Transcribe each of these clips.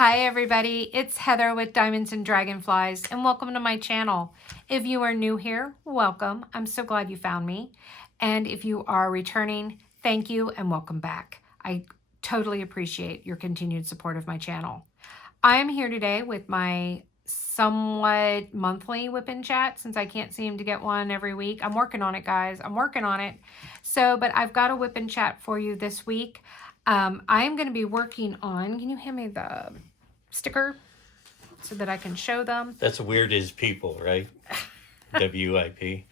Hi everybody, it's Heather with Diamonds and Dragonflies and welcome to my channel. If you are new here, welcome. I'm so glad you found me. And if you are returning, thank you and welcome back. I totally appreciate your continued support of my channel. I'm here today with my somewhat monthly whip-in chat since I can't seem to get one every week. I'm working on it, guys. I'm working on it. But I've got a whip-in chat for you this week. I'm going to be working on, can you hand me the sticker so that I can show them? That's weird is people, right? WIP.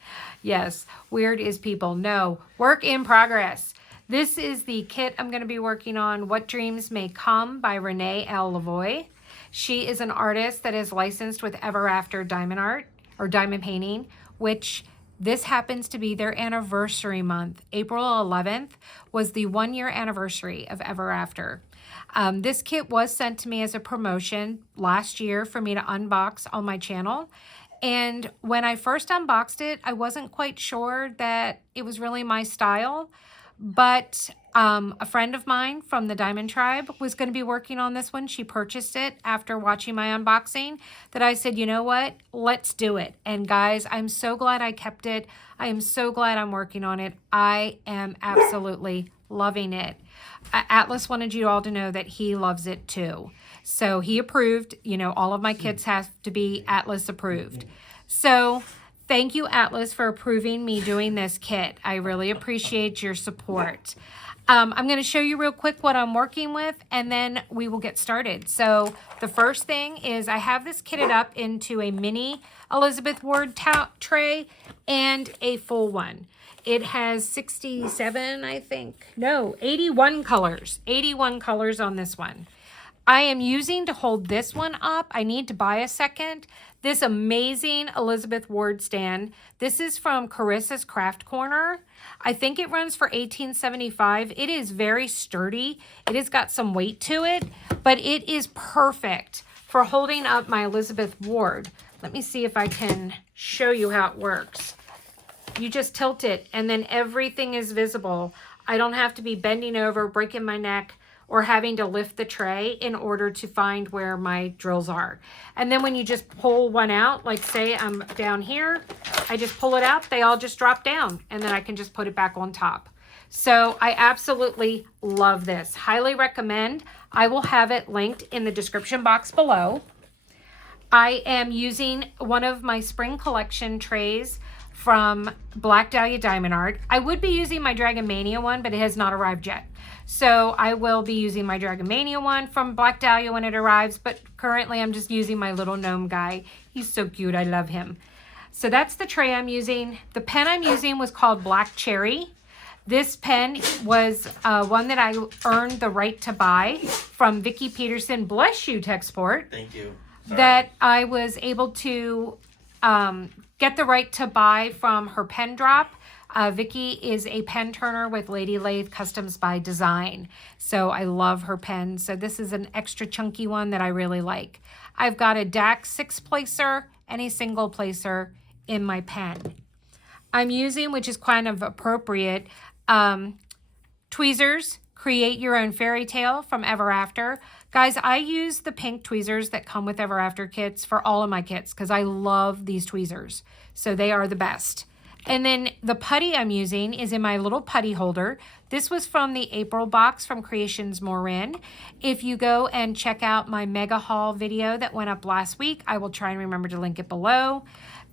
Yes, weird is people. No, work in progress. This is the kit I'm going to be working on, What Dreams May Come by Renee L. Lavoie. She is an artist that is licensed with Ever After Diamond Art or Diamond Painting, which this happens to be their anniversary month. April 11th was the 1-year anniversary of Ever After. This kit was sent to me as a promotion last year for me to unbox on my channel. And when I first unboxed it, I wasn't quite sure that it was really my style. But a friend of mine from the Diamond Tribe was going to be working on this one. She purchased it after watching my unboxing. That I said, you know what? Let's do it. And guys, I'm so glad I kept it. I am so glad I'm working on it. I am absolutely loving it. Atlas wanted you all to know that he loves it too. So he approved. You know, all of my kits have to be Atlas approved. So thank you, Atlas, for approving me doing this kit. I really appreciate your support. I'm going to show you real quick what I'm working with, and then we will get started. So the first thing is I have this kitted up into a mini Elizabeth Ward tray and a full one. It has 67, I think. No, 81 colors. 81 colors on this one. I am using to hold this one up. I need to buy a second. This amazing Elizabeth Ward stand. This is from Carissa's Craft Corner. I think it runs for $18.75. It is very sturdy. It has got some weight to it, but it is perfect for holding up my Elizabeth Ward. Let me see if I can show you how it works. You just tilt it and then everything is visible. I don't have to be bending over, breaking my neck, or having to lift the tray in order to find where my drills are. And then when you just pull one out, like say I'm down here, I just pull it out, they all just drop down, and then I can just put it back on top. So I absolutely love this. Highly recommend. I will have it linked in the description box below. I am using one of my spring collection trays from Black Dahlia Diamond Art. I would be using my Dragon Mania one, but it has not arrived yet. So I will be using my Dragon Mania one from Black Dahlia when it arrives, but currently I'm just using my little gnome guy. He's so cute, I love him. So that's the tray I'm using. The pen I'm using was called Black Cherry. This pen was one that I earned the right to buy from Vicki Peterson, bless you, Techsport. Thank you. Sorry. That I was able to get the right to buy from her pen drop. Vicki is a pen turner with Lady Lathe Customs by Design. So I love her pen. So this is an extra chunky one that I really like. I've got a DAC 6-placer and a single placer in my pen. I'm using, which is kind of appropriate, tweezers, Create Your Own Fairy Tale from Ever After. Guys, I use the pink tweezers that come with Ever After kits for all of my kits because I love these tweezers. So they are the best. And then the putty I'm using is in my little putty holder. This was from the April box from Creations Morin. If you go and check out my mega haul video that went up last week, I will try and remember to link it below.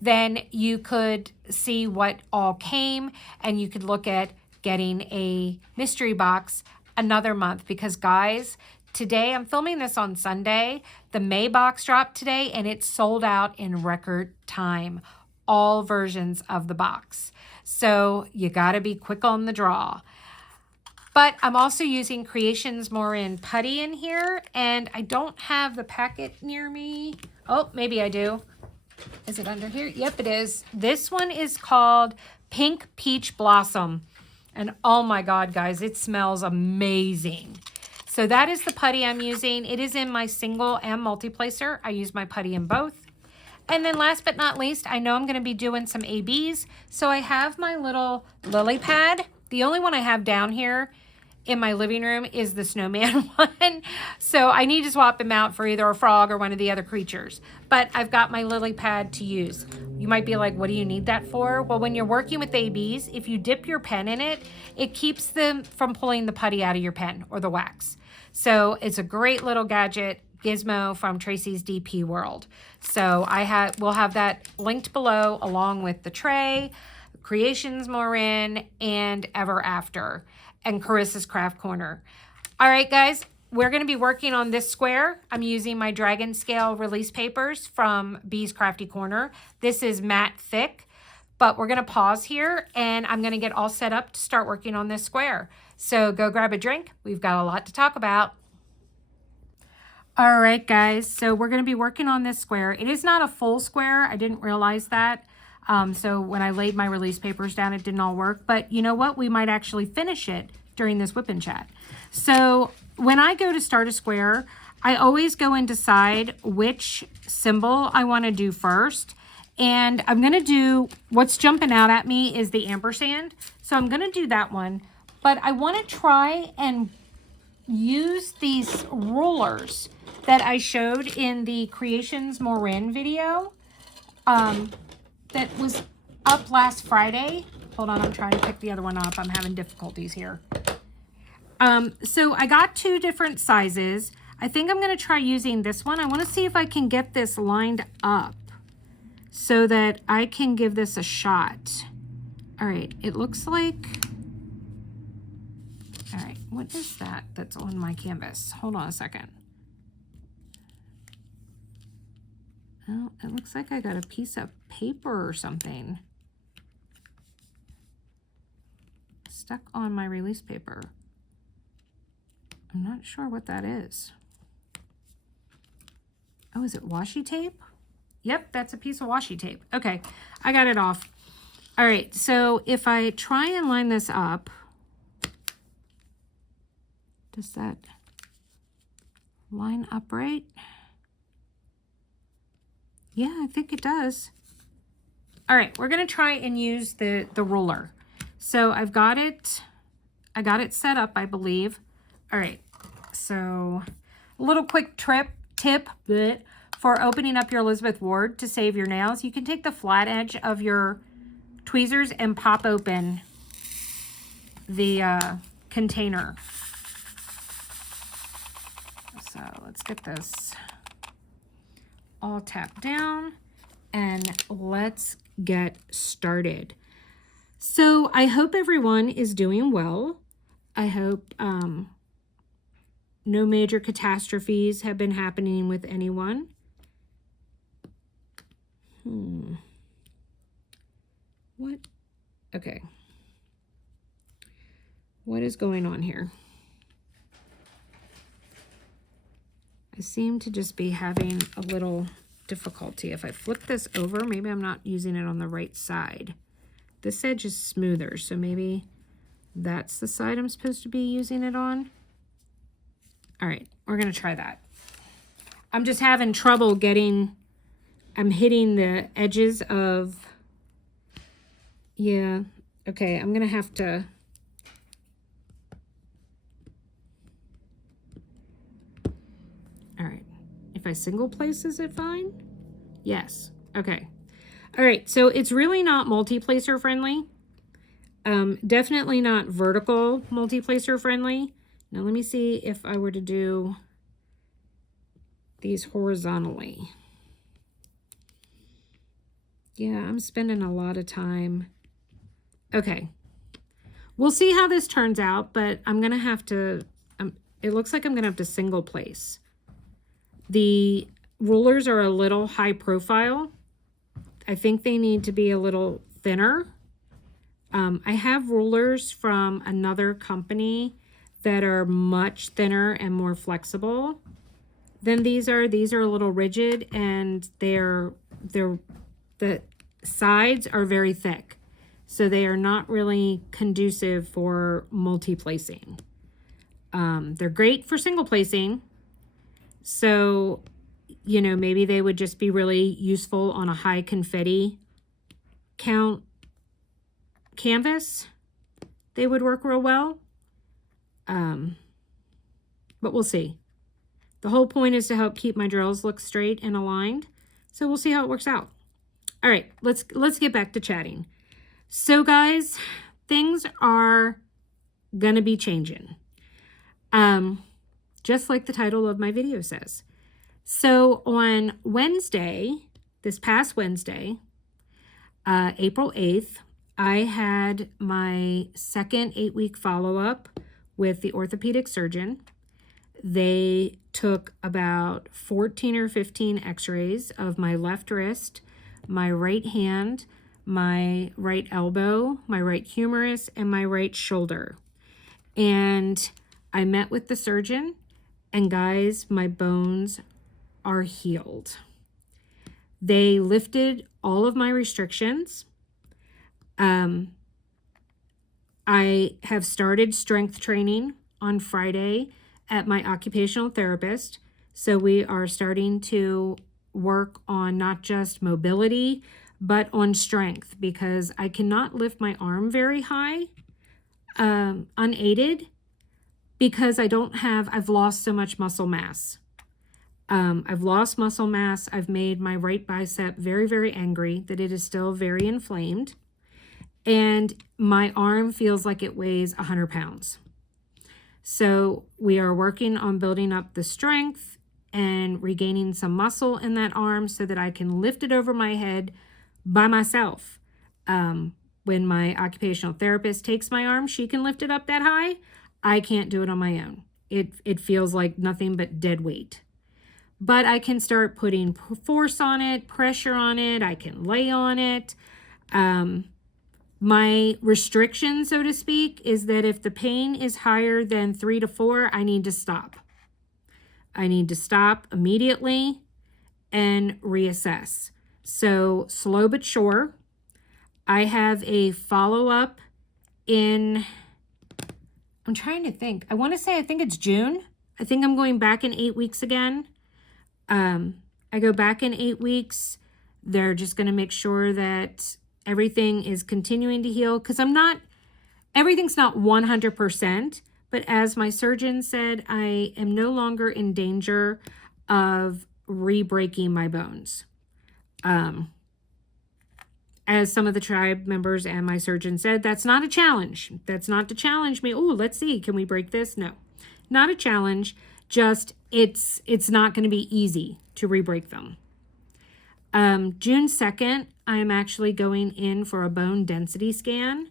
Then you could see what all came, and you could look at getting a mystery box another month because guys, today I'm filming this on Sunday. The May box dropped today and it's sold out in record time. All versions of the box. So you got to be quick on the draw. But I'm also using Creations Morin putty in here, and I don't have the packet near me. Oh, maybe I do. Is it under here? Yep, it is. This one is called Pink Peach Blossom. And oh my God, guys, it smells amazing. So that is the putty I'm using. It is in my single and multi-placer. I use my putty in both. And then last but not least, I know I'm going to be doing some ABs. So I have my little lily pad. The only one I have down here in my living room is the snowman one. So I need to swap him out for either a frog or one of the other creatures. But I've got my lily pad to use. You might be like, what do you need that for? Well, when you're working with ABs, if you dip your pen in it, it keeps them from pulling the putty out of your pen or the wax. So it's a great little gadget gizmo from Tracy's DP World. So we'll have that linked below along with the tray, Creations Morin, and Ever After, and Carissa's Craft Corner. All right, guys, we're going to be working on this square. I'm using my Dragon Scale release papers from Bee's Crafty Corner. This is matte thick, but we're going to pause here, and I'm going to get all set up to start working on this square. So go grab a drink. We've got a lot to talk about. All right, guys, so we're going to be working on this square. It is not a full square. I didn't realize that. So when I laid my release papers down, it didn't all work. But you know what? We might actually finish it during this whip and chat. So when I go to start a square, I always go and decide which symbol I want to do first. And I'm going to do, what's jumping out at me is the ampersand. So I'm going to do that one. But I want to try and use these rulers that I showed in the Creations Morin video. That was up last Friday. Hold on, I'm trying to pick the other one up. I'm having difficulties here. So I got 2 different sizes. I think I'm going to try using this one. I want to see if I can get this lined up so that I can give this a shot. All right, it looks like... All right, what is that that's on my canvas? Hold on a second. Oh, it looks like I got a piece of paper or something stuck on my release paper. I'm not sure what that is. Oh, is it washi tape? Yep, that's a piece of washi tape. Okay, I got it off. All right, so if I try and line this up, does that line up right? Yeah, I think it does. All right, we're gonna try and use the ruler. So I got it set up, I believe. All right, so a little quick tip for opening up your Elizabeth Ward to save your nails. You can take the flat edge of your tweezers and pop open the container. So let's get this all tapped down and let's get started. So I hope everyone is doing well. I hope no major catastrophes have been happening with anyone. What? Okay. What is going on here? I seem to just be having a little difficulty. If I flip this over, maybe I'm not using it on the right side. This edge is smoother, so maybe that's the side I'm supposed to be using it on. All right, we're gonna try that. I'm just having trouble I'm hitting the edges of, yeah, okay, I'm gonna have to, all right, if I single place, is it fine? Yes, okay. All right, so it's really not multi-placer friendly. Definitely not vertical multi-placer friendly. Now let me see if I were to do these horizontally. Yeah, I'm spending a lot of time. Okay, we'll see how this turns out, but I'm gonna have to, it looks like I'm gonna have to single place. The rulers are a little high profile. I think they need to be a little thinner. I have rulers from another company that are much thinner and more flexible than these are. These are a little rigid, and the sides are very thick. So they are not really conducive for multi-placing. They're great for single placing. So, you know, maybe they would just be really useful on a high confetti count canvas. They would work real well. But we'll see. The whole point is to help keep my drills look straight and aligned. So we'll see how it works out. All right, let's get back to chatting. So guys, things are gonna be changing. Just like the title of my video says. So on Wednesday, this past Wednesday, April 8th, I had my second 8-week follow-up with the orthopedic surgeon. They took about 14 or 15 x-rays of my left wrist, my right hand, my right elbow, my right humerus, and my right shoulder. And I met with the surgeon, and guys, my bones are healed. They lifted all of my restrictions. I have started strength training on Friday at my occupational therapist. So we are starting to work on not just mobility, but on strength, because I cannot lift my arm very high, unaided, because I've lost so much muscle mass. I've lost muscle mass. I've made my right bicep very, very angry that it is still very inflamed. And my arm feels like it weighs 100 pounds. So we are working on building up the strength and regaining some muscle in that arm so that I can lift it over my head by myself. When my occupational therapist takes my arm, she can lift it up that high. I can't do it on my own. It feels like nothing but dead weight. But I can start putting force on it, pressure on it. I can lay on it. My restriction, so to speak, is that if the pain is higher than 3 to 4, I need to stop. I need to stop immediately and reassess. So slow but sure. I have a follow-up in, I'm trying to think. I think it's June. I think I'm going back in 8 weeks again. I go back in 8 weeks. They're just going to make sure that everything is continuing to heal, because everything's not 100%, but as my surgeon said, I am no longer in danger of re-breaking my bones. As some of the tribe members and my surgeon said, that's not a challenge. That's not to challenge me. Oh, let's see, can we break this? No, not a challenge. Just it's not going to be easy to re-break them. June 2nd, I'm actually going in for a bone density scan,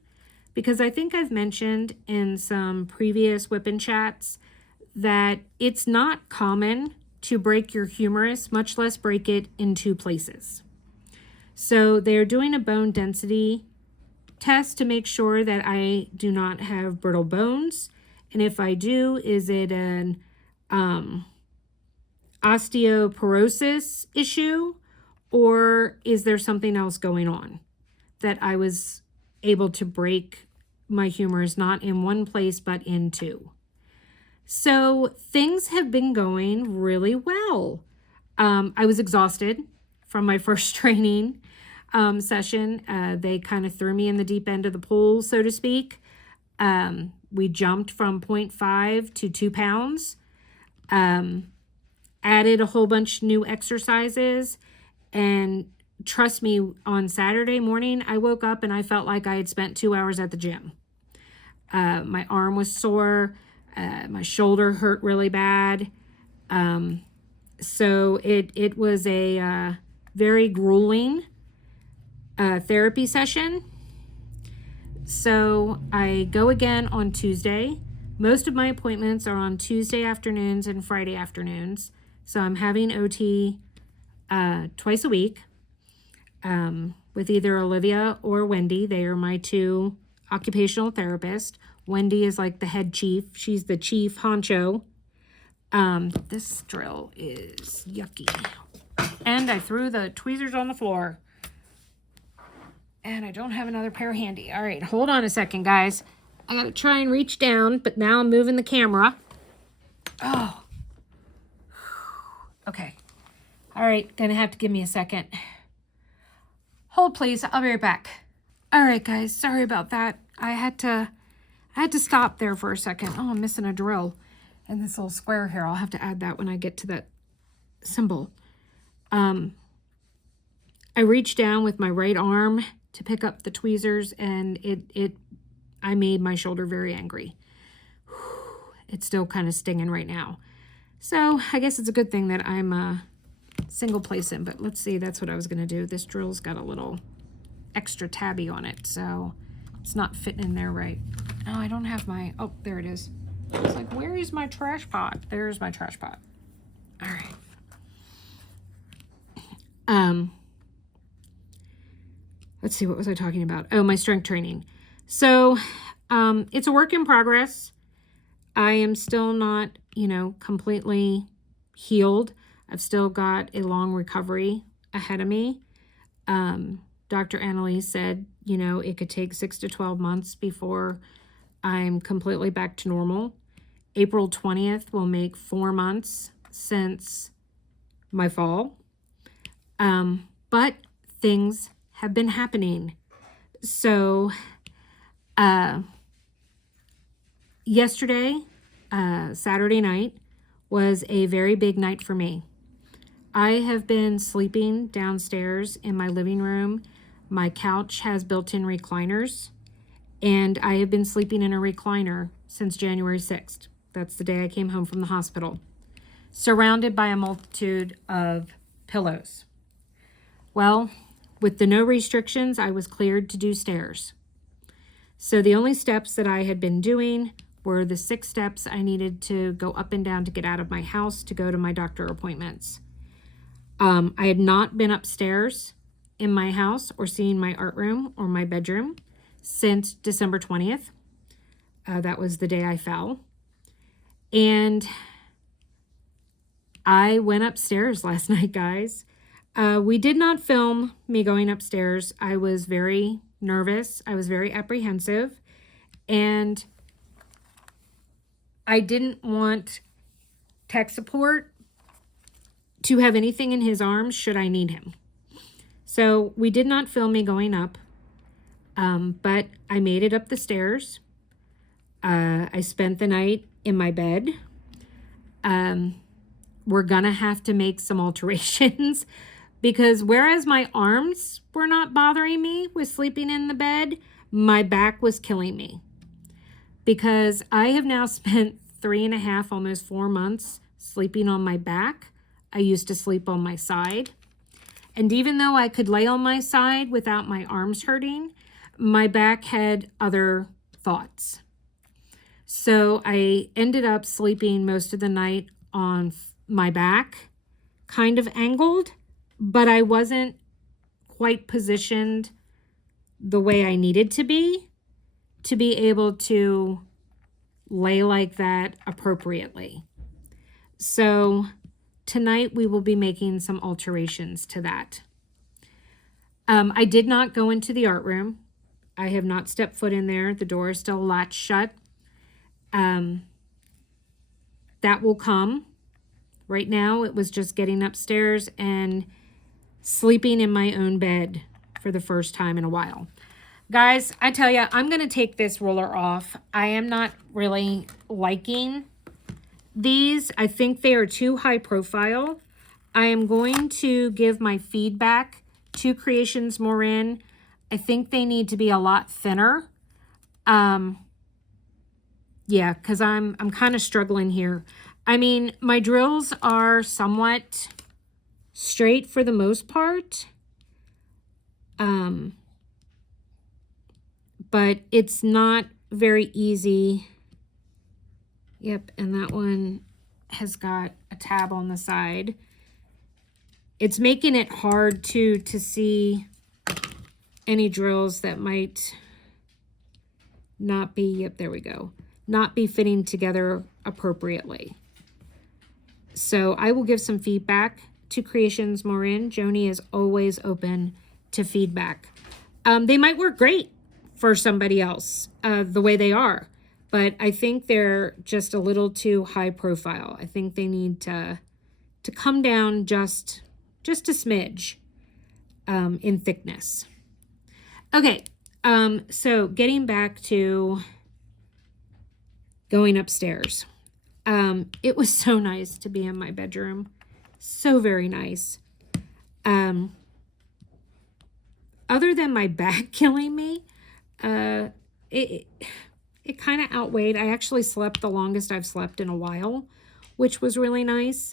because I think I've mentioned in some previous whipping chats that it's not common to break your humerus, much less break it in 2 places. So they're doing a bone density test to make sure that I do not have brittle bones. And if I do, is it an osteoporosis issue? Or is there something else going on that I was able to break my humerus not in 1 place, but in 2? So things have been going really well. I was exhausted from my first training session. They kind of threw me in the deep end of the pool, so to speak. We jumped from 0.5 to 2 pounds, added a whole bunch new exercises. And trust me, on Saturday morning, I woke up and I felt like I had spent 2 hours at the gym. My arm was sore. My shoulder hurt really bad. So it was a very grueling therapy session. So I go again on Tuesday. Most of my appointments are on Tuesday afternoons and Friday afternoons. So I'm having OT twice a week with either Olivia or Wendy. They are my 2 occupational therapists. Wendy is like the head chief. She's the chief honcho. This drill is yucky. And I threw the tweezers on the floor. And I don't have another pair handy. All right, hold on a second, guys. I gotta try and reach down, but now I'm moving the camera. Oh. Okay. All right, gonna have to give me a second. Hold, please. I'll be right back. All right, guys. Sorry about that. I had to I had to stop there for a second. Oh, I'm missing a drill in this little square here. I'll have to add that when I get to that symbol. I reached down with my right arm to pick up the tweezers, and I made my shoulder very angry. It's still kind of stinging right now. So I guess it's a good thing that I'm single placing, but let's see, that's what I was gonna do. This drill's got a little extra tabby on it, so it's not fitting in there right. Oh, I don't have my, oh, there it is. It's like, where is my trash pot? There's my trash pot. All right. Let's see, what was I talking about? Oh, my strength training. So it's a work in progress. I am still not, completely healed. I've still got a long recovery ahead of me. Dr. Annalise said, it could take 6 to 12 months before I'm completely back to normal. April 20th will make 4 months since my fall. But things have been happening. So, yesterday, Saturday night, was a very big night for me. I have been sleeping downstairs in my living room. My couch has built-in recliners, and I have been sleeping in a recliner since January 6th. That's the day I came home from the hospital, surrounded by a multitude of pillows. Well, with the no restrictions, I was cleared to do stairs. So the only steps that I had been doing were the 6 steps I needed to go up and down to get out of my house to go to my doctor appointments. I had not been upstairs in my house or seen my art room or my bedroom since December 20th. That was the day I fell. And I went upstairs last night, guys. We did not film me going upstairs. I was very nervous. I was very apprehensive. And I didn't want tech support to have anything in his arms should I need him. So we did not film me going up. But I made it up the stairs. I spent the night in my bed. We're gonna have to make some alterations because whereas my arms were not bothering me with sleeping in the bed, my back was killing me. Because I have now spent 3.5, almost 4 months sleeping on my back. I used to sleep on my side. And even though I could lay on my side without my arms hurting, my back had other thoughts. So I ended up sleeping most of the night on my back, kind of angled, but I wasn't quite positioned the way I needed to be able to lay like that appropriately. So tonight we will be making some alterations to that. I did not go into the art room. I have not stepped foot in there. The door is still latched shut. That will come. Right now, it was just getting upstairs and sleeping in my own bed for the first time in a while. Guys, I tell you, I'm going to take this roller off. I am not really liking these. I think they are too high profile. I am going to give my feedback to Creations Morin. I think they need to be a lot thinner. Yeah, because I'm kind of struggling here. I mean, my drills are somewhat straight for the most part. But it's not very easy. Yep, and that one has got a tab on the side. It's making it hard to see any drills that might not be, yep, there we go, not be fitting together appropriately. So I will give some feedback to Creations Morin. Joni is always open to feedback. They might work great for somebody else, the way they are, but I think they're just a little too high profile. I think they need to come down just a smidge in thickness. Okay, so getting back to going upstairs. It was so nice to be in my bedroom. So very nice. Other than my back killing me, it kind of outweighed. I actually slept the longest I've slept in a while, which was really nice.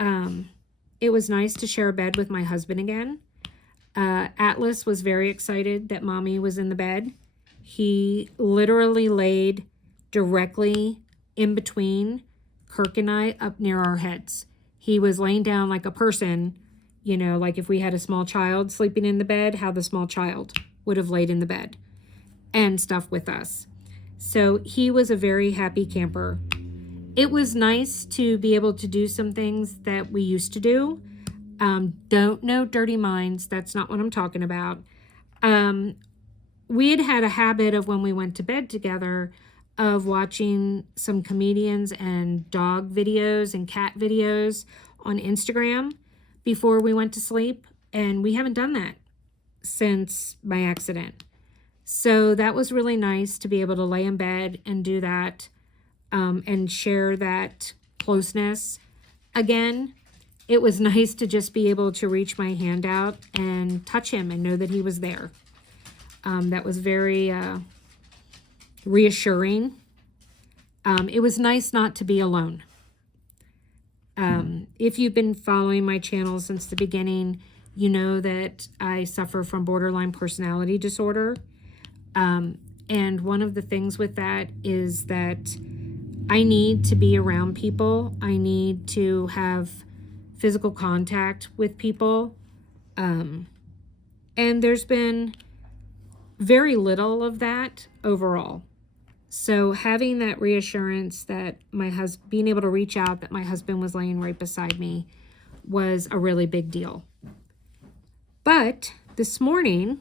It was nice to share a bed with my husband again. Atlas was very excited that mommy was in the bed. He literally laid directly in between Kirk and I, up near our heads. He was laying down like a person, you know, like if we had a small child sleeping in the bed, how the small child would have laid in the bed and stuff with us. So he was a very happy camper. It was nice to be able to do some things that we used to do. Don't know dirty minds. That's not what I'm talking about. We had a habit of when we went to bed together of watching some comedians and dog videos and cat videos on Instagram before we went to sleep. And we haven't done that since my accident. So that was really nice to be able to lay in bed and do that, and share that closeness again. It was nice to just be able to reach my hand out and touch him and know that he was there. That was very reassuring. It was nice not to be alone. If you've been following my channel since the beginning, you know that I suffer from borderline personality disorder. And one of the things with that is that I need to be around people. I need to have physical contact with people. And there's been very little of that overall. So having that reassurance that being able to reach out that my husband was laying right beside me was a really big deal. But this morning,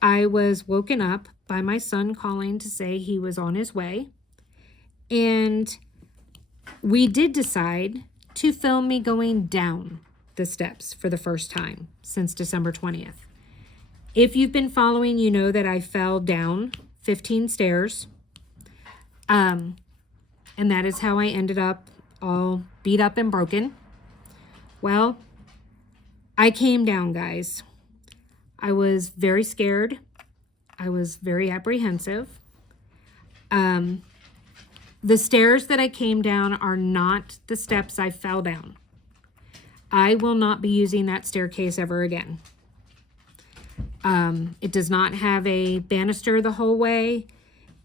I was woken up by my son calling to say he was on his way. And we did decide to film me going down the steps for the first time since December 20th. If you've been following, you know that I fell down 15 stairs. And that is how I ended up all beat up and broken. Well, I came down, guys. I was very scared. I was very apprehensive. The stairs that I came down are not the steps I fell down. I will not be using that staircase ever again. It does not have a banister the whole way.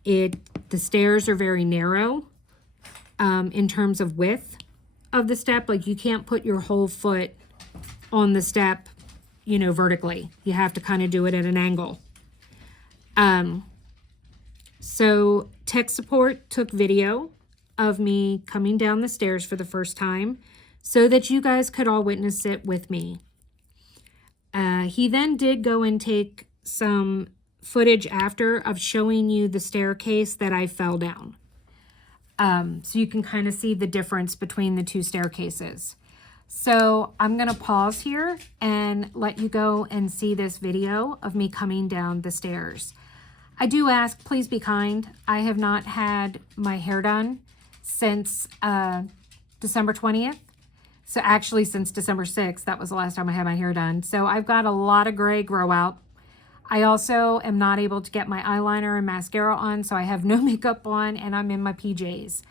The stairs are very narrow in terms of width of the step. Like you can't put your whole foot on the step, you know, vertically. You have to kind of do it at an angle. So tech support took video of me coming down the stairs for the first time so that you guys could all witness it with me. He then did go and take some footage after of showing you the staircase that I fell down. So you can kind of see the difference between the two staircases. So I'm going to pause here and let you go and see this video of me coming down the stairs. I do ask, please be kind. I have not had my hair done since December 20th. So actually since December 6th, that was the last time I had my hair done. So I've got a lot of gray grow out. I also am not able to get my eyeliner and mascara on, so I have no makeup on and I'm in my PJs.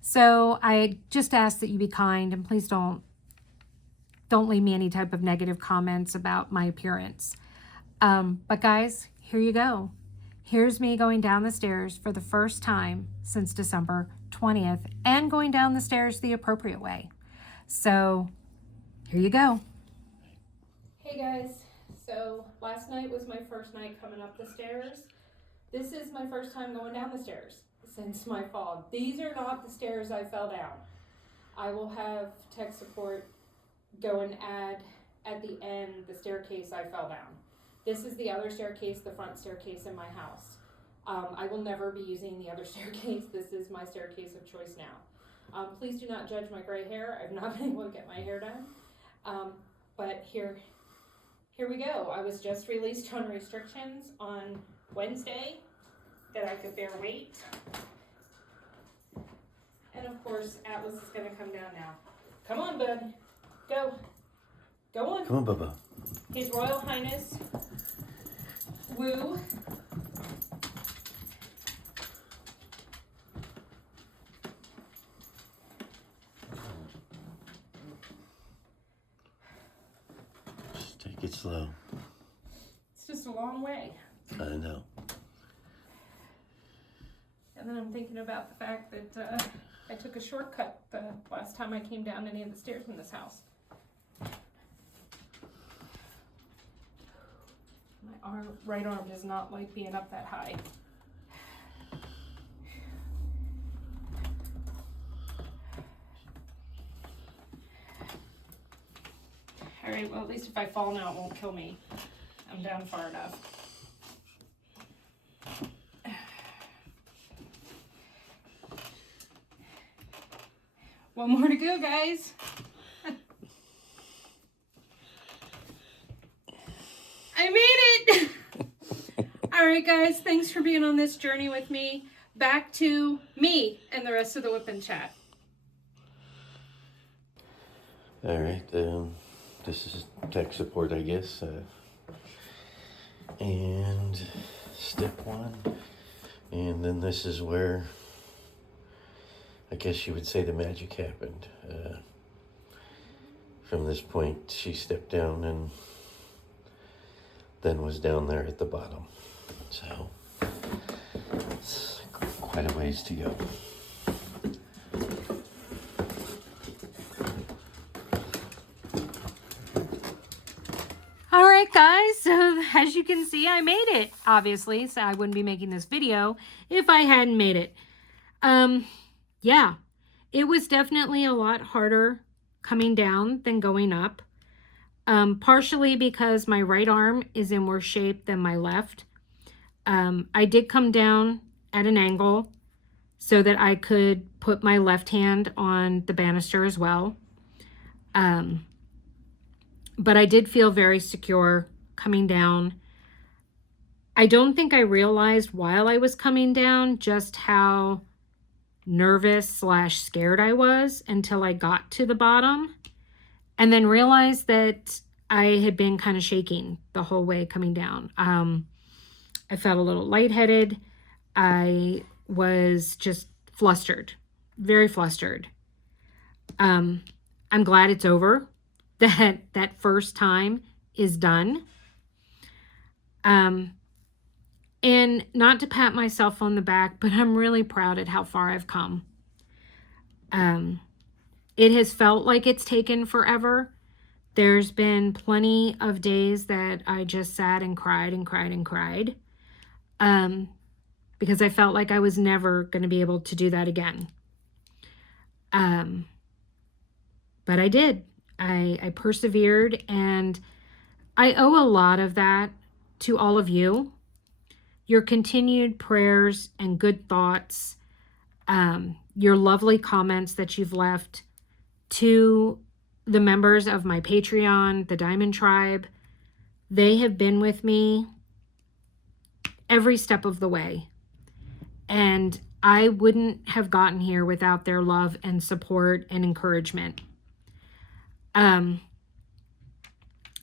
So I just ask that you be kind and please don't leave me any type of negative comments about my appearance. But guys, here you go. Here's me going down the stairs for the first time since December 20th and going down the stairs the appropriate way. So here you go. Hey guys, so last night was my first night coming up the stairs. This is my first time going down the stairs since my fall. These are not the stairs I fell down. I will have tech support go and add at the end the staircase I fell down. This is the other staircase, the front staircase in my house. I will never be using the other staircase. This is my staircase of choice now. Please do not judge my gray hair. I've not been able to get my hair done. But here we go. I was just released on restrictions on Wednesday that I could bear weight. And of course, Atlas is going to come down now. Come on, bud. Go. Go on. Come on, Bubba. His Royal Highness, Woo. Just take it slow. It's just a long way. I know. And then I'm thinking about the fact that I took a shortcut the last time I came down any of the stairs in this house. My right arm does not like being up that high. All right, well, at least if I fall now, it won't kill me. I'm down far enough. One more to go, guys. I made it! All right, guys, thanks for being on this journey with me. Back to me and the rest of the whip and chat. All right, this is tech support, I guess. And step one. And then this is where, I guess you would say, the magic happened. From this point, she stepped down and then was down there at the bottom. So, it's quite a ways to go. All right, guys, so as you can see, I made it, obviously, so I wouldn't be making this video if I hadn't made it. Yeah, it was definitely a lot harder coming down than going up. Partially because my right arm is in worse shape than my left. I did come down at an angle so that I could put my left hand on the banister as well. But I did feel very secure coming down. I don't think I realized while I was coming down just how nervous / scared I was until I got to the bottom. And then realized that I had been kind of shaking the whole way coming down. I felt a little lightheaded. I was just flustered, very flustered. I'm glad it's over, that first time is done. And not to pat myself on the back, but I'm really proud at how far I've come. It has felt like it's taken forever. There's been plenty of days that I just sat and cried and cried and cried. Because I felt like I was never going to be able to do that again. But I did. I persevered, and I owe a lot of that to all of you. Your continued prayers and good thoughts, your lovely comments that you've left to the members of my Patreon, the Diamond Tribe. They have been with me every step of the way. And I wouldn't have gotten here without their love and support and encouragement. I'm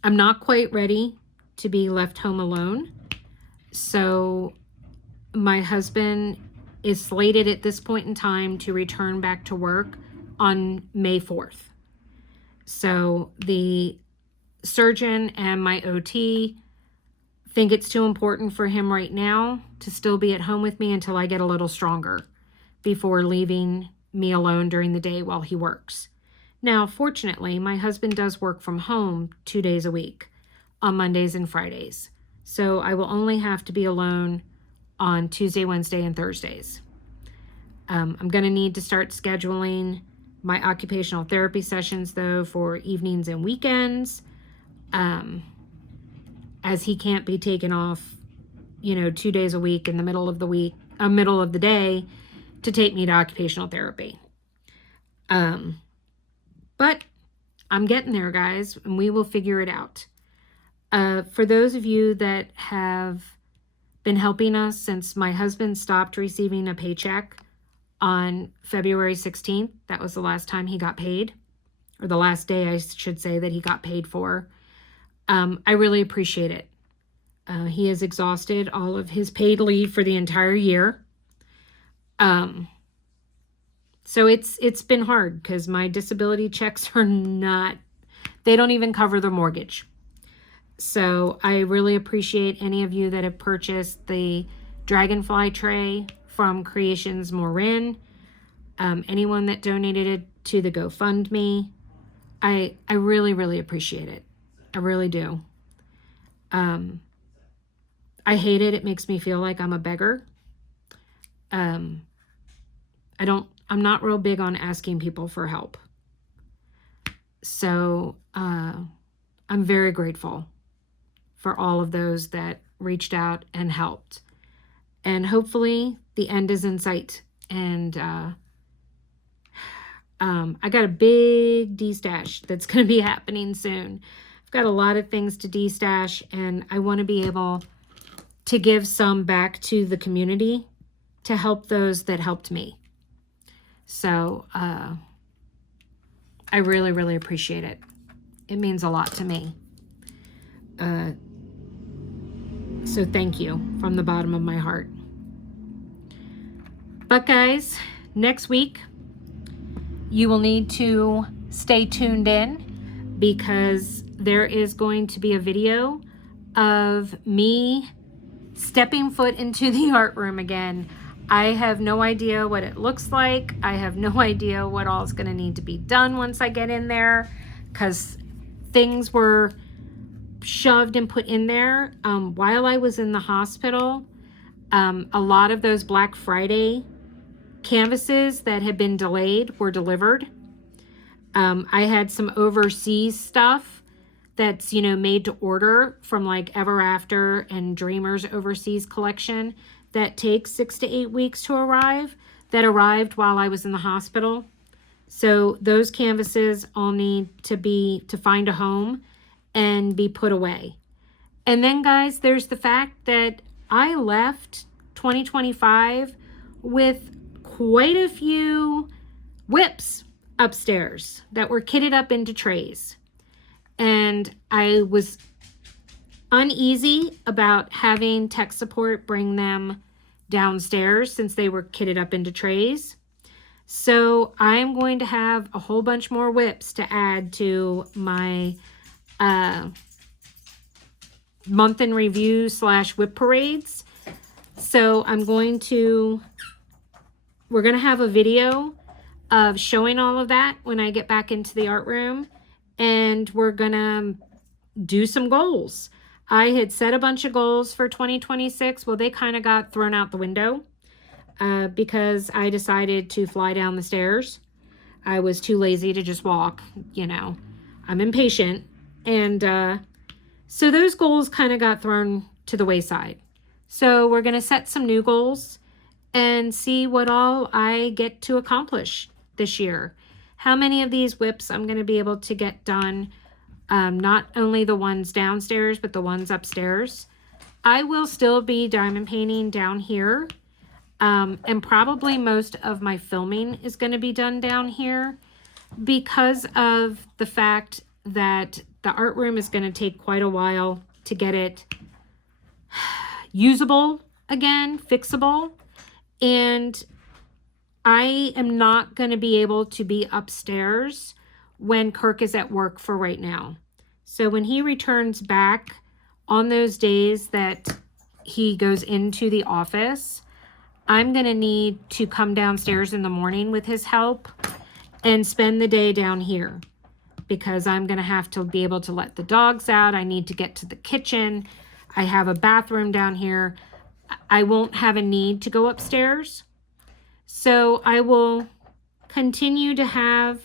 not quite ready to be left home alone. So my husband is slated at this point in time to return back to work on May 4th. So the surgeon and my OT think it's too important for him right now to still be at home with me until I get a little stronger before leaving me alone during the day while he works. Now, fortunately, my husband does work from home 2 days a week on Mondays and Fridays. So I will only have to be alone on Tuesday, Wednesday, and Thursdays. I'm going to need to start scheduling my occupational therapy sessions, though, for evenings and weekends, as he can't be taken off, 2 days a week in the middle of the day to take me to occupational therapy. But I'm getting there, guys, and we will figure it out. For those of you that have been helping us since my husband stopped receiving a paycheck on February 16th. That was the last time he got paid, or the last day, I should say, that he got paid for. I really appreciate it. He has exhausted all of his paid leave for the entire year. So it's been hard because my disability checks are not, they don't even cover the mortgage. So I really appreciate any of you that have purchased the dragonfly tray from Creations Morin. Anyone that donated it to the GoFundMe. I really, really appreciate it. I really do. I hate it. It makes me feel like I'm a beggar. I'm not real big on asking people for help. So I'm very grateful for all of those that reached out and helped. And hopefully the end is in sight. And I got a big de-stash that's going to be happening soon. I've got a lot of things to de-stash, and I want to be able to give some back to the community to help those that helped me. So I really, really appreciate it. It means a lot to me. So thank you from the bottom of my heart. But guys, next week, you will need to stay tuned in because there is going to be a video of me stepping foot into the art room again. I have no idea what it looks like. I have no idea what all is going to need to be done once I get in there because things were shoved and put in there while I was in the hospital. A lot of those Black Friday canvases that had been delayed were delivered. I had some overseas stuff that's, made to order from like Ever After and Dreamers Overseas Collection that takes 6 to 8 weeks to arrive, that arrived while I was in the hospital. So those canvases all need to find a home and be put away. And then guys, there's the fact that I left 2025 with quite a few whips upstairs that were kitted up into trays. And I was uneasy about having tech support bring them downstairs since they were kitted up into trays. So I'm going to have a whole bunch more whips to add to my month in review / whip parades. So we're going to have a video of showing all of that when I get back into the art room, and we're going to do some goals. I had set a bunch of goals for 2026. Well, they kind of got thrown out the window because I decided to fly down the stairs. I was too lazy to just walk, I'm impatient. And so those goals kind of got thrown to the wayside. So we're going to set some new goals and see what all I get to accomplish this year. How many of these whips I'm going to be able to get done. Not only the ones downstairs, but the ones upstairs. I will still be diamond painting down here. And probably most of my filming is going to be done down here because of the fact that the art room is going to take quite a while to get it usable again, fixable. And I am not going to be able to be upstairs when Kirk is at work for right now. So when he returns back on those days that he goes into the office, I'm going to need to come downstairs in the morning with his help and spend the day down here because I'm going to have to be able to let the dogs out. I need to get to the kitchen. I have a bathroom down here. I won't have a need to go upstairs. So I will continue to have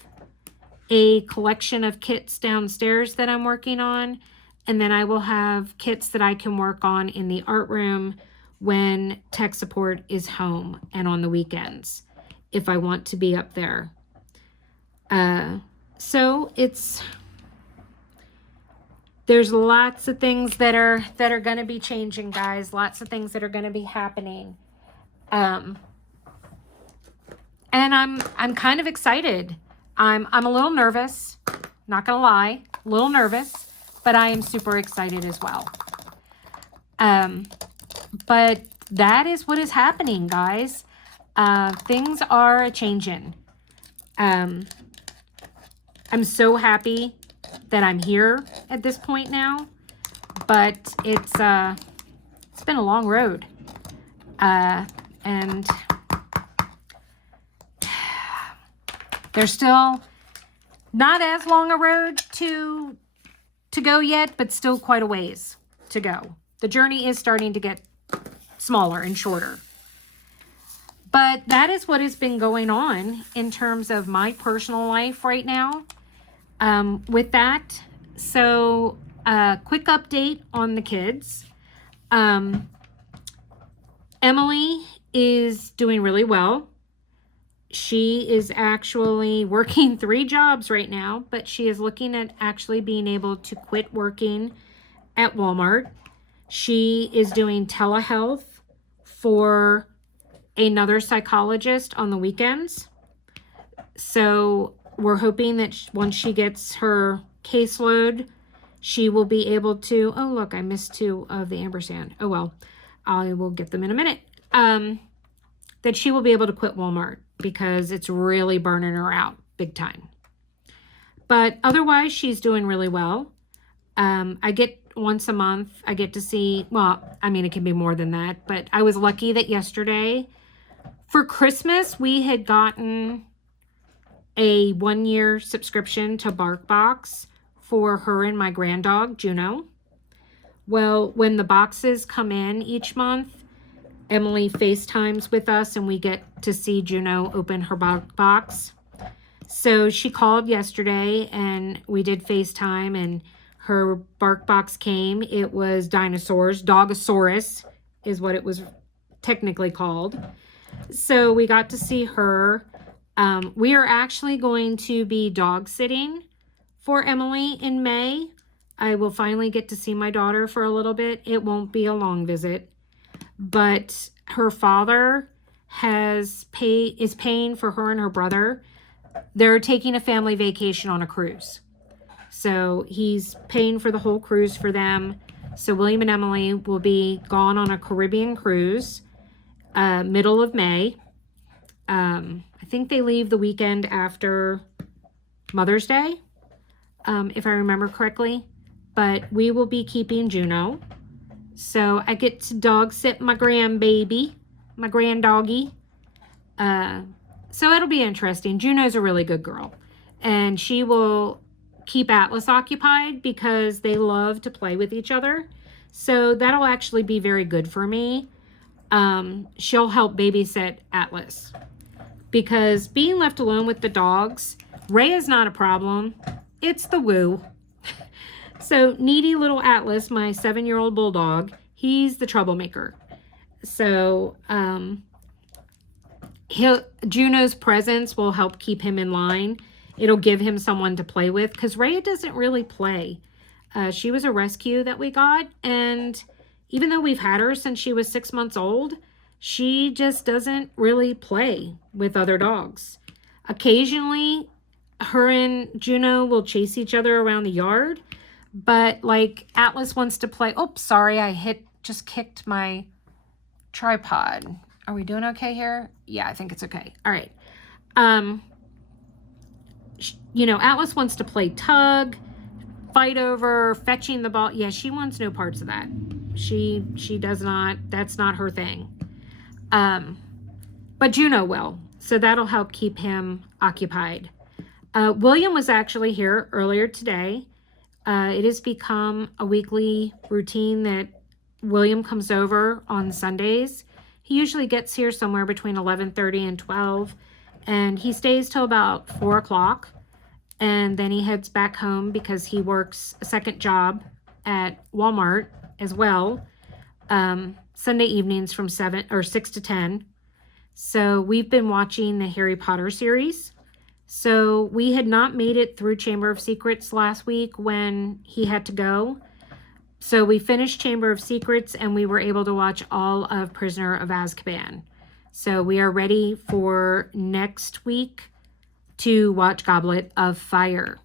a collection of kits downstairs that I'm working on. And then I will have kits that I can work on in the art room when tech support is home and on the weekends, if I want to be up there. So there's lots of things that are going to be changing, guys. Lots of things that are going to be happening. And I'm kind of excited. I'm a little nervous, not gonna lie, a little nervous, but I am super excited as well. But that is what is happening, guys. Things are a-changing. I'm so happy that I'm here at this point now, but it's been a long road. And there's still not as long a road to go yet, but still quite a ways to go. The journey is starting to get smaller and shorter. But that is what has been going on in terms of my personal life right now. With that, so quick update on the kids. Emily is doing really well. She is actually working 3 jobs right now, but she is looking at actually being able to quit working at Walmart. She is doing telehealth for another psychologist on the weekends. So we're hoping that once she gets her caseload, she will be able to, oh look, I missed 2 of the ampersand. Oh well, I will get them in a minute. That she will be able to quit Walmart because it's really burning her out big time. But otherwise, she's doing really well. I get once a month, I get to see, well, I mean, it can be more than that, but I was lucky that yesterday for Christmas, we had gotten a 1-year subscription to BarkBox for her and my granddog, Juno. Well, when the boxes come in each month, Emily FaceTimes with us and we get to see Juno open her box. So she called yesterday and we did FaceTime and her bark box came. It was dinosaurs. Dogosaurus is what it was technically called. So we got to see her. We are actually going to be dog sitting for Emily in May. I will finally get to see my daughter for a little bit. It won't be a long visit. But her father is paying for her and her brother. They're taking a family vacation on a cruise. So he's paying for the whole cruise for them. So William and Emily will be gone on a Caribbean cruise, middle of May. I think they leave the weekend after Mother's Day, if I remember correctly. But we will be keeping Juno. So I get to dog sit my grandbaby, my granddoggy. So it'll be interesting. Juno's a really good girl. And she will keep Atlas occupied because they love to play with each other. So that'll actually be very good for me. She'll help babysit Atlas. Because being left alone with the dogs, Ray is not a problem. It's the woo. So needy little Atlas, my 7-year-old bulldog, he's the troublemaker. So Juno's presence will help keep him in line. It'll give him someone to play with because Rhea doesn't really play. She was a rescue that we got, and even though we've had her since she was 6 months old, she just doesn't really play with other dogs. Occasionally, her and Juno will chase each other around the yard, but like Atlas wants to play. Oops, sorry, I just kicked my tripod. Are we doing okay here? Yeah, I think it's okay. All right. You know, Atlas wants to play tug, fight over, fetching the ball. Yeah, she wants no parts of that. She does not. That's not her thing. But Juno will. So that'll help keep him occupied. William was actually here earlier today. It has become a weekly routine that William comes over on Sundays. He usually gets here somewhere between 11:30 and 12, and he stays till about 4 o'clock, and then he heads back home because he works a second job at Walmart as well, Sunday evenings from 6 to 10. So we've been watching the Harry Potter series. So we had not made it through Chamber of Secrets last week when he had to go. So we finished Chamber of Secrets and we were able to watch all of Prisoner of Azkaban. So we are ready for next week to watch Goblet of Fire.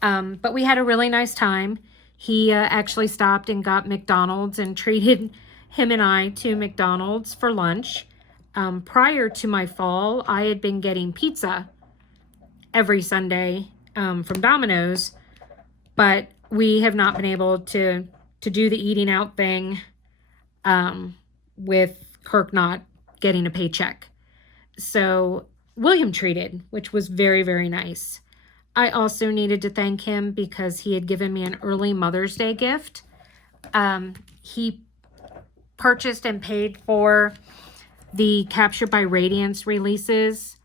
But we had a really nice time. He actually stopped and got McDonald's and treated him and I to McDonald's for lunch. Prior to my fall, I had been getting pizza every Sunday from Domino's, but we have not been able to do the eating out thing with Kirk not getting a paycheck. So William treated, which was very, very nice. I also needed to thank him because he had given me an early Mother's Day gift. He purchased and paid for the Captured by Radiance releases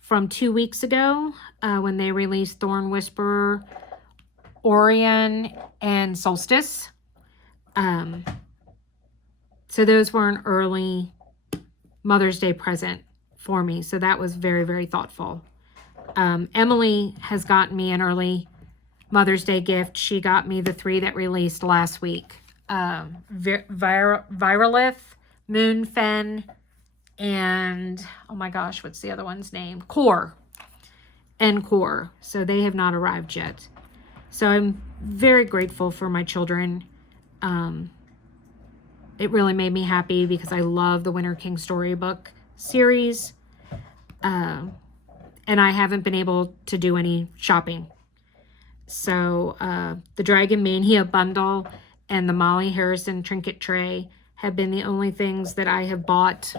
from 2 weeks ago when they released Thorn Whisperer, Orion, and Solstice. So those were an early Mother's Day present for me. So that was very, very thoughtful. Emily has gotten me an early Mother's Day gift. She got me the 3 that released last week. Viralith, Moonfen, and oh my gosh, what's the other one's name? Core. And Core. So they have not arrived yet. So I'm very grateful for my children. It really made me happy because I love the Winter King storybook series. And I haven't been able to do any shopping. So the Dragon Mania bundle and the Molly Harrison trinket tray have been the only things that I have bought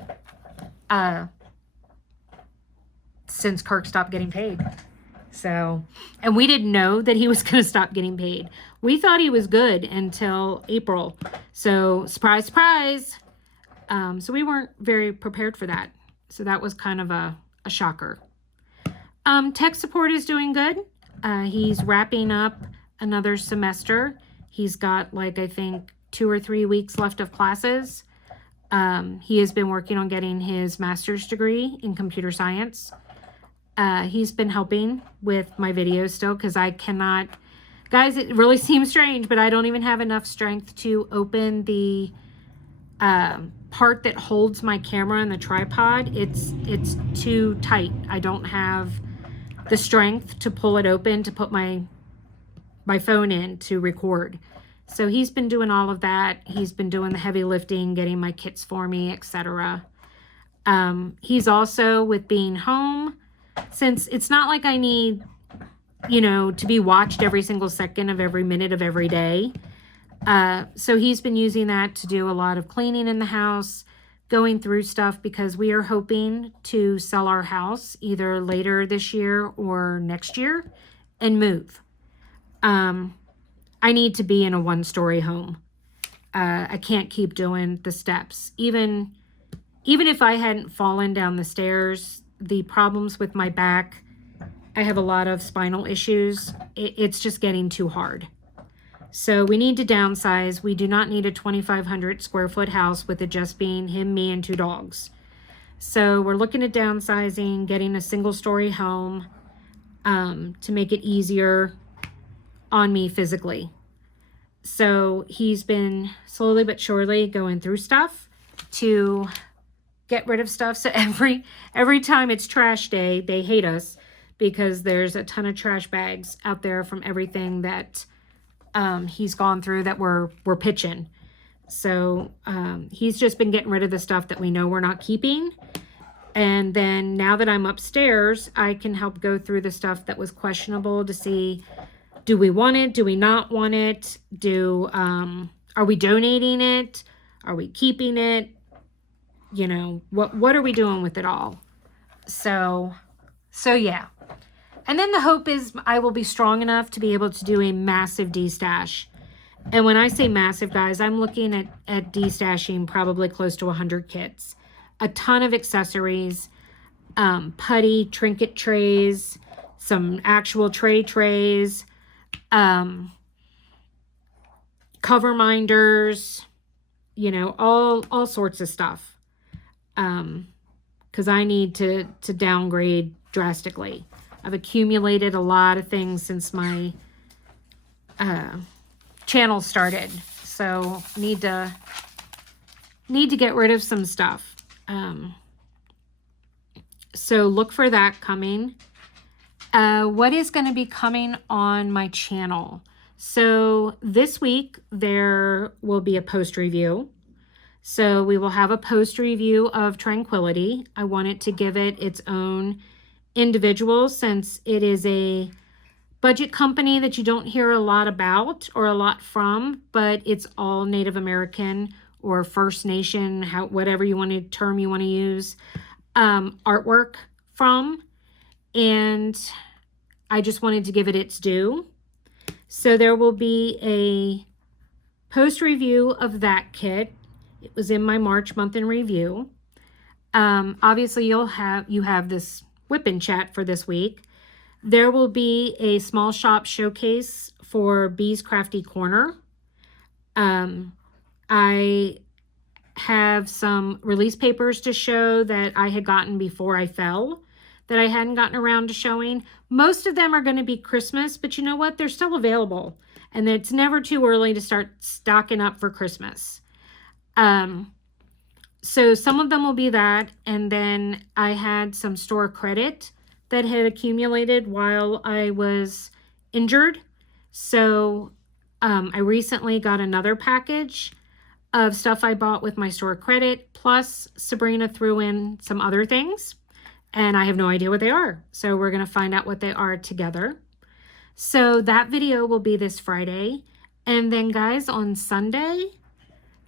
since Kirk stopped getting paid. So, and we didn't know that he was going to stop getting paid. We thought he was good until April. So, surprise, surprise. So we weren't very prepared for that. So that was kind of a shocker. Tech support is doing good. He's wrapping up another semester. He's got like, I think 2 or 3 weeks left of classes. He has been working on getting his master's degree in computer science. He's been helping with my videos still because I cannot, guys, it really seems strange, but I don't even have enough strength to open the part that holds my camera and the tripod. It's too tight. I don't have the strength to pull it open to put my phone in to record. So he's been doing all of that. He's been doing the heavy lifting, getting my kits for me, etc. He's also, with being home, since it's not like I need, to be watched every single second of every minute of every day. So he's been using that to do a lot of cleaning in the house, going through stuff, because we are hoping to sell our house either later this year or next year and move. I need to be in a 1-story home. I can't keep doing the steps. Even if I hadn't fallen down the stairs, the problems with my back, I have a lot of spinal issues. It's just getting too hard. So we need to downsize. We do not need a 2,500 square foot house with it just being him, me, and 2 dogs. So we're looking at downsizing, getting a 1-story home to make it easier on me physically. So he's been slowly but surely going through stuff to get rid of stuff. So every time it's trash day, they hate us because there's a ton of trash bags out there from everything that he's gone through that we're pitching. So he's just been getting rid of the stuff that we know we're not keeping. And then now that I'm upstairs, I can help go through the stuff that was questionable to see, do we want it? Do we not want it? Are we donating it? Are we keeping it? What are we doing with it all? So yeah. And then the hope is I will be strong enough to be able to do a massive de-stash. And when I say massive, guys, I'm looking at de-stashing probably close to 100 kits. A ton of accessories, putty, trinket trays, some actual trays, cover minders, all sorts of stuff. Because I need to downgrade drastically. I've accumulated a lot of things since my channel started, so need to get rid of some stuff. So look for that coming. What is going to be coming on my channel? So this week there will be a post review. So we will have a post review of Tranquility. I wanted to give it its own individual since it is a budget company that you don't hear a lot about or a lot from, but it's all Native American or First Nation, whatever you want to term you want to use, artwork from. And I just wanted to give it its due. So there will be a post review of that kit. It was in my March month in review. Obviously you have this whip-in chat for this week. There will be a small shop showcase for Bee's Crafty Corner. I have some release papers to show that I had gotten before I fell that I hadn't gotten around to showing. Most of them are going to be Christmas, but you know what? They're still available. And it's never too early to start stocking up for Christmas. So some of them will be that. And then I had some store credit that had accumulated while I was injured. So I recently got another package of stuff I bought with my store credit. Plus Sabrina threw in some other things. And I have no idea what they are. So we're going to find out what they are together. So that video will be this Friday. And then guys, on Sunday,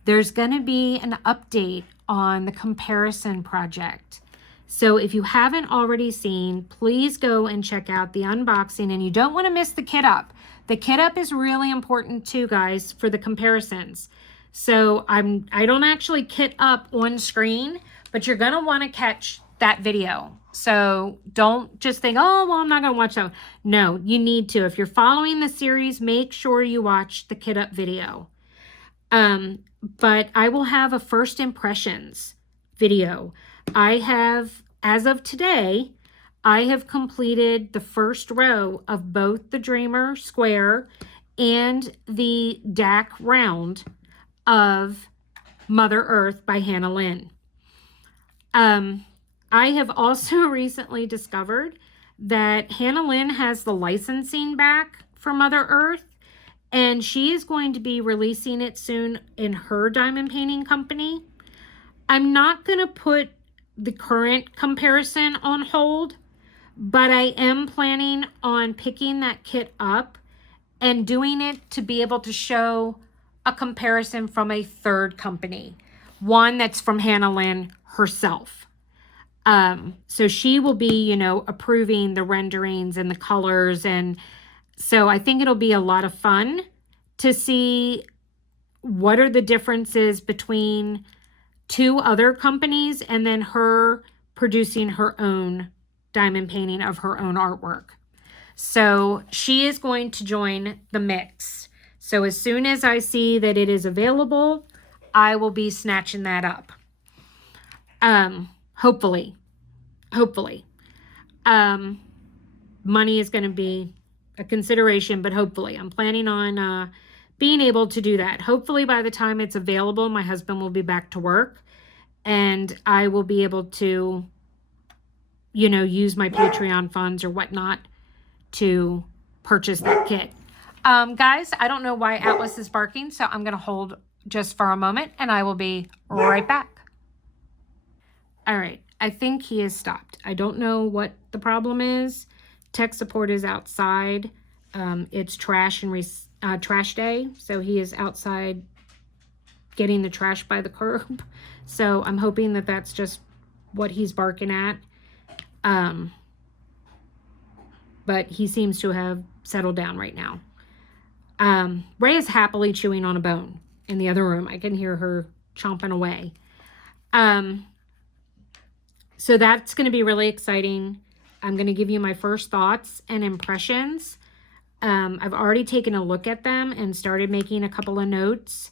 there's going to be an update on the comparison project. So if you haven't already seen, please go and check out the unboxing. And you don't want to miss the kit up. The kit up is really important too, guys, for the comparisons. So I don't actually kit up on screen, but you're going to want to catch that video. So don't just think, oh, well, I'm not going to watch that. No, you need to. If you're following the series, make sure you watch the kit up video. But I will have a first impressions video. I have, as of today, I have completed the first row of both the Dreamer Square and the DAC Round of Mother Earth by Hannah Lynn. I have also recently discovered that Hannah Lynn has the licensing back for Mother Earth, and she is going to be releasing it soon in her diamond painting company. I'm not going to put the current comparison on hold, but I am planning on picking that kit up and doing it to be able to show a comparison from a third company, one that's from Hannah Lynn herself. So she will be, approving the renderings and the colors. And so I think it'll be a lot of fun to see what are the differences between two other companies and then her producing her own diamond painting of her own artwork. So she is going to join the mix. So as soon as I see that it is available, I will be snatching that up. Hopefully. Money is going to be a consideration, but hopefully. I'm planning on being able to do that. Hopefully by the time it's available, my husband will be back to work and I will be able to, use my Patreon funds or whatnot to purchase that kit. Guys, I don't know why Atlas is barking, so I'm going to hold just for a moment and I will be right back. All right. I think he has stopped. I don't know what the problem is. Tech support is outside. It's trash day, so he is outside getting the trash by the curb. So I'm hoping that that's just what he's barking at. But he seems to have settled down right now. Ray is happily chewing on a bone in the other room. I can hear her chomping away. So that's going to be really exciting. I'm going to give you my first thoughts and impressions. I've already taken a look at them and started making a couple of notes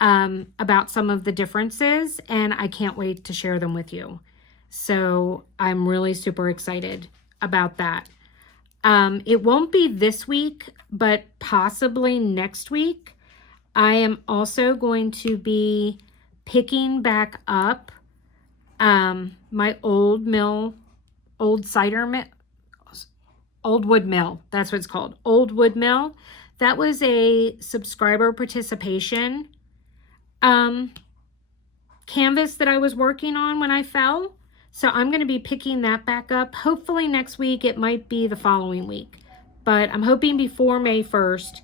about some of the differences, and I can't wait to share them with you. So I'm really super excited about that. It won't be this week, but possibly next week. I am also going to be picking back up my old mill Old Wood Mill. That's what it's called. Old Wood Mill. That was a subscriber participation canvas that I was working on when I fell. So I'm going to be picking that back up. Hopefully next week. It might be the following week. But I'm hoping before May 1st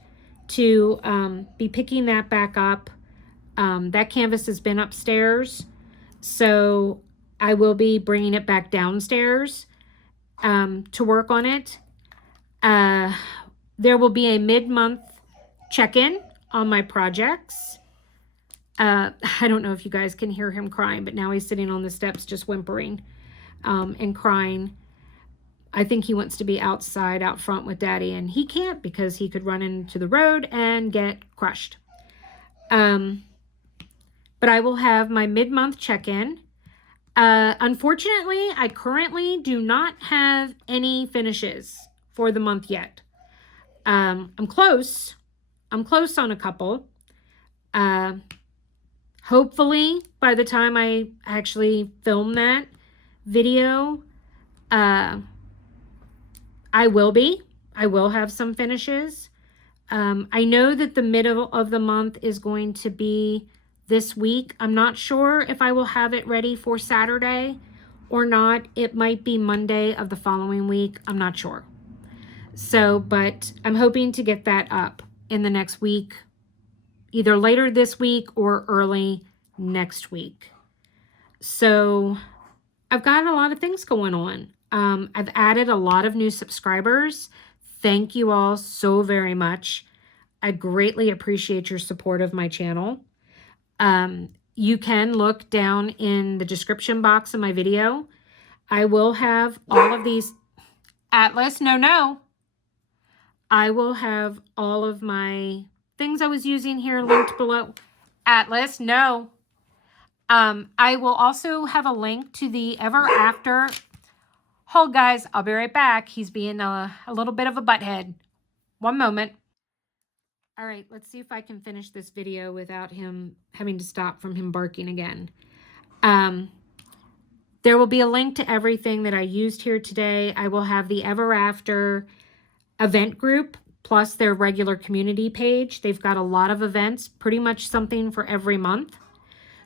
to be picking that back up. That canvas has been upstairs. So I will be bringing it back downstairs to work on it. There will be a mid-month check-in on my projects. I don't know if you guys can hear him crying, but now he's sitting on the steps just whimpering and crying. I think he wants to be outside, out front with Daddy, and he can't because he could run into the road and get crushed. But I will have my mid-month check-in. Unfortunately, I currently do not have any finishes for the month yet. I'm close. I'm close on a couple. Hopefully, by the time I actually film that video, I will have some finishes. I know that the middle of the month is going to be this week. I'm not sure if I will have it ready for Saturday or not. It might be Monday of the following week. I'm not sure. So, but I'm hoping to get that up in the next week, either later this week or early next week. So I've got a lot of things going on. I've added a lot of new subscribers. Thank you all so very much. I greatly appreciate your support of my channel. You can look down in the description box of my video. I will have all of these. Atlas, no. I will have all of my things I was using here linked below. Atlas, no. I will also have a link to the Ever After. Hold, guys. I'll be right back. He's being a little bit of a butthead. One moment. All right, let's see if I can finish this video without him having to stop from him barking again. There will be a link to everything that I used here today. I will have the Ever After event group plus their regular community page. They've got a lot of events, pretty much something for every month.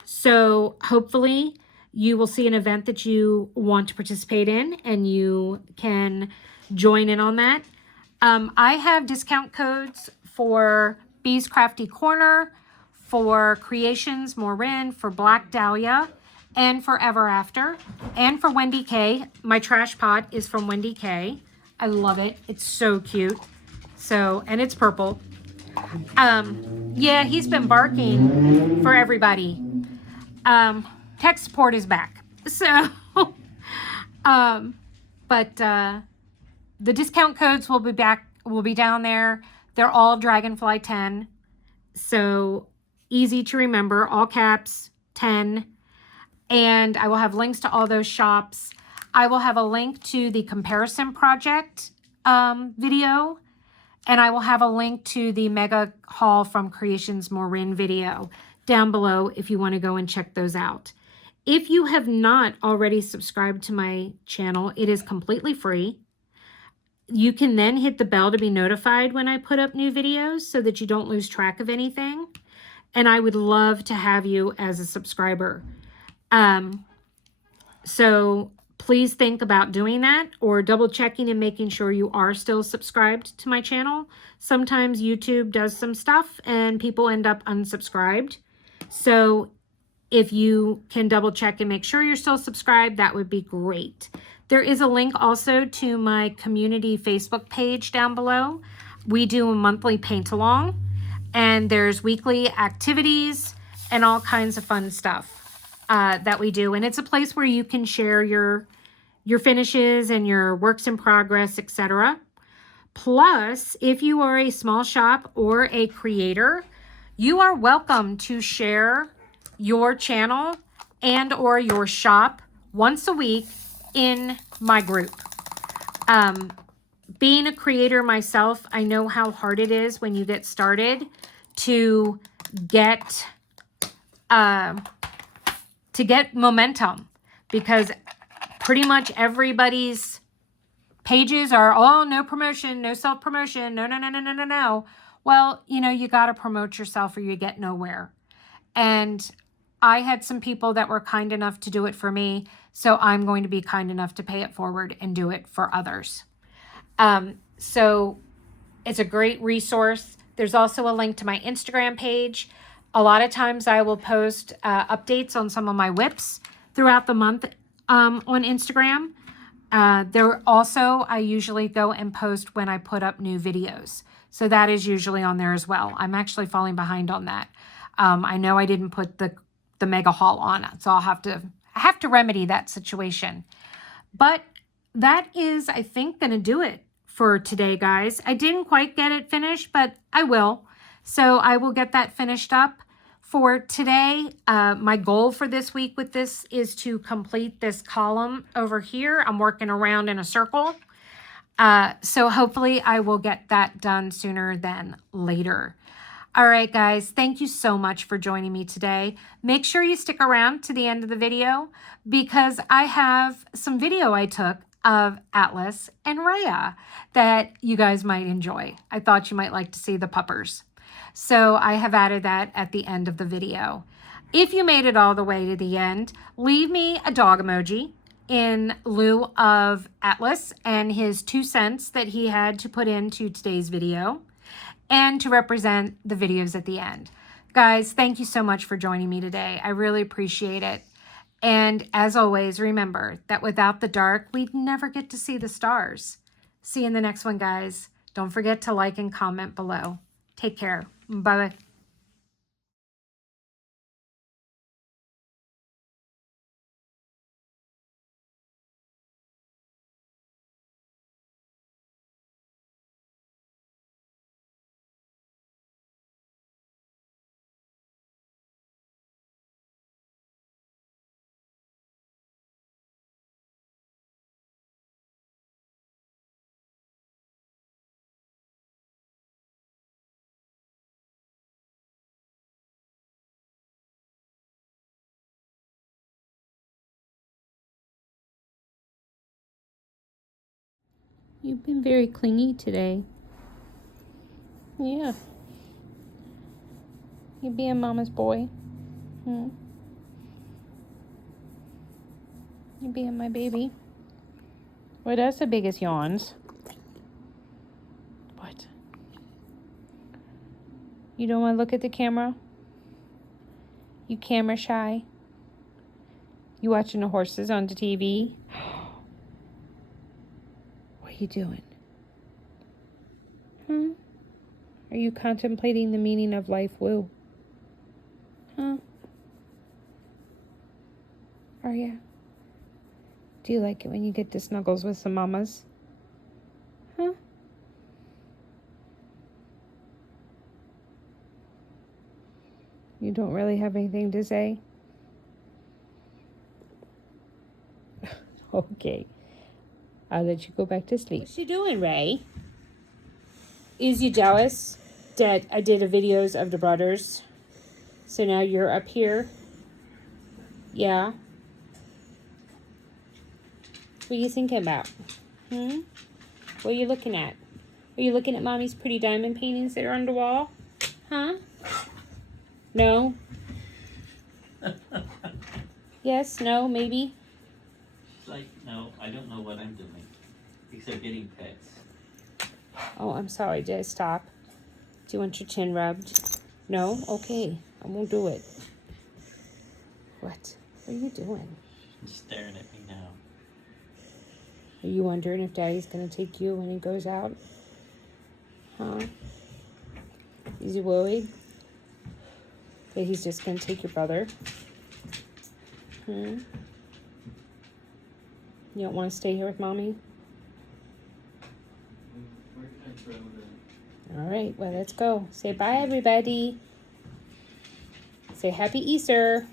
So hopefully you will see an event that you want to participate in and you can join in on that. I have discount codes for Bee's Crafty Corner, for Creations Morin, for Black Dahlia, and for Ever After, and for Wendy K. My trash pot is from Wendy K. I love it. It's so cute. So, and it's purple. Yeah, he's been barking for everybody. Tech support is back. So, the discount codes will be back, will be down there. They're all Dragonfly 10. So easy to remember, all caps, 10. And I will have links to all those shops. I will have a link to the comparison project video. And I will have a link to the mega haul from Creations Morin video down below if you want to go and check those out. If you have not already subscribed to my channel, it is completely free. You can then hit the bell to be notified when I put up new videos so that you don't lose track of anything. And I would love to have you as a subscriber. So please think about doing that or double checking and making sure you are still subscribed to my channel. Sometimes YouTube does some stuff and people end up unsubscribed. So if you can double check and make sure you're still subscribed, that would be great. There is a link also to my community Facebook page down below. We do a monthly paint along and there's weekly activities and all kinds of fun stuff that we do. And it's a place where you can share your finishes and your works in progress, etc. Plus, if you are a small shop or a creator, you are welcome to share your channel and or your shop once a week in my group. Being a creator myself, I know how hard it is when you get started to get momentum, because pretty much everybody's pages are, oh, no promotion, no self-promotion, no, no, no, no, no, no, no. Well, you know, you got to promote yourself or you get nowhere. And I had some people that were kind enough to do it for me, so I'm going to be kind enough to pay it forward and do it for others. So it's a great resource. There's also a link to my Instagram page. A lot of times I will post updates on some of my whips throughout the month on Instagram. There also, I usually go and post when I put up new videos. So that is usually on there as well. I'm actually falling behind on that. I know I didn't put the mega haul on it, so I have to remedy that situation. But that is, I think, going to do it for today, guys. I didn't quite get it finished, but I will. So I will get that finished up. For today, my goal for this week with this is to complete this column over here. I'm working around in a circle. So hopefully I will get that done sooner than later. All right, guys, thank you so much for joining me today. Make sure you stick around to the end of the video because I have some video I took of Atlas and Rhea that you guys might enjoy. I thought you might like to see the puppers. So I have added that at the end of the video. If you made it all the way to the end, leave me a dog emoji in lieu of Atlas and his 2 cents that he had to put into today's video and to represent the videos at the end. Guys, thank you so much for joining me today. I really appreciate it. And as always, remember that without the dark, we'd never get to see the stars. See you in the next one, guys. Don't forget to like and comment below. Take care. Bye-bye. You've been very clingy today. Yeah. You being mama's boy. You being my baby. Well, that's the biggest yawns. What? You don't want to look at the camera? You camera shy? You watching the horses on the TV? What are you doing? Are you contemplating the meaning of life, Woo? Are you? Do you like it when you get to snuggles with some mamas? You don't really have anything to say? Okay. I'll let you go back to sleep. What's you doing, Ray? Is you jealous that I did a videos of the brothers? So now you're up here? Yeah? What are you thinking about? What are you looking at? Are you looking at Mommy's pretty diamond paintings that are on the wall? No? Yes, no, maybe? It's like, no, I don't know what I'm doing. Except getting pets. Oh, I'm sorry. Did I stop? Do you want your chin rubbed? No? Okay. I won't do it. What? What are you doing? She's staring at me now. Are you wondering if Daddy's going to take you when he goes out? Is he worried that he's just going to take your brother? You don't want to stay here with Mommy? All right, well, let's go. Say bye, everybody. Say happy Easter.